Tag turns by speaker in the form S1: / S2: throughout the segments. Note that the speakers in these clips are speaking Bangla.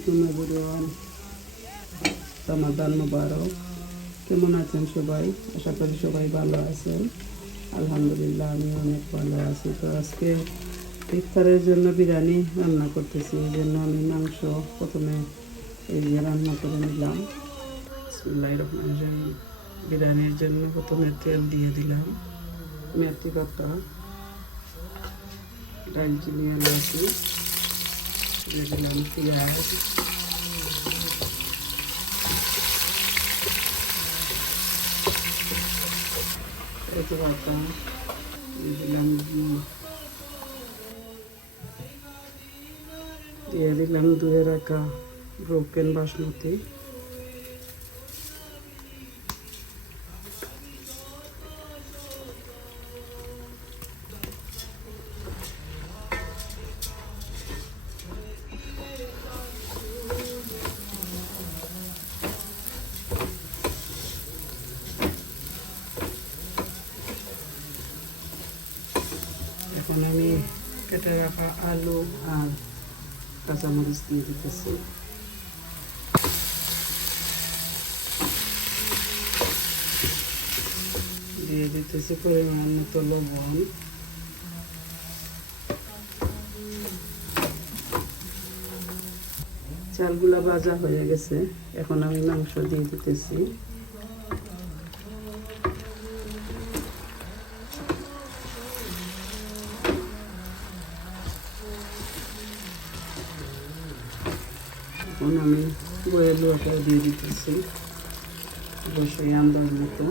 S1: আলাইকুম এভরিওয়ান রমাদান মুবারক কেমন আছেন সবাই আশা করি সবাই ভালো আছেন আলহামদুলিল্লাহ আমি অনেক ভালো আছি তো আজকে ইফতারের জন্য বিরিয়ানি রান্না করতেছি এই জন্য আমি মাংস প্রথমে এই যে রান্না করে নিলাম বিরিয়ানির জন্য প্রথমে তেল দিয়ে দিলাম মেথি পাতা দালচিনি এলাচি দিয়ে দিলাম পেঁয়াজ তেজপাতা দিয়ে দিলাম ঘি দিয়ে দিলাম ধুয়ে রাখা ব্রোকেন বাসমতি। এখন আমি কেটে রাখা আলু আর কাঁচামরিচ দিয়ে দিতেছি। দিয়ে দিতেছি পরিমাণ মতো লবণ। চালগুলা ভাজা হয়ে গেছে, এখন আমি মাংস দিয়ে দিতেছি। এখন আমি বয়ে করে দিয়ে দিতেছি অবশ্যই আন্দাজ মতো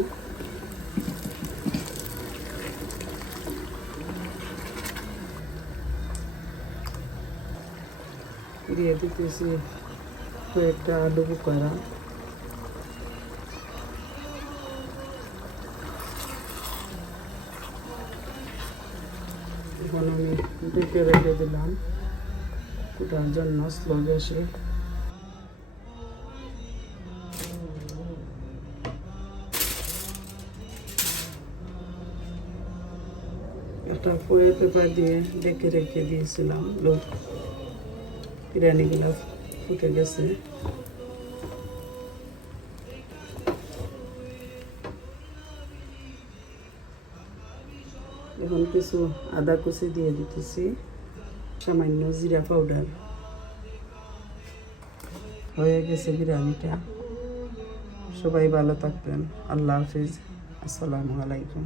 S1: দিয়ে দিতেছি কয়েকটা আলু করা এখন আমি ডেকে রেখে দিলাম ওটার জন্য স্লো গ্যাসে একটা ফয়েল পেপার দিয়ে ডেকে রেখে দিয়েছিলাম। লোক বিরিয়ানিগুলো ফুটে গেছে। এখন কিছু আদা কুচি দিয়ে দিতেছি, সামান্য জিরা পাউডার। হয়ে গেছে বিরিয়ানিটা। সবাই ভালো থাকবেন। আল্লাহ হাফিজ। আসসালামু আলাইকুম।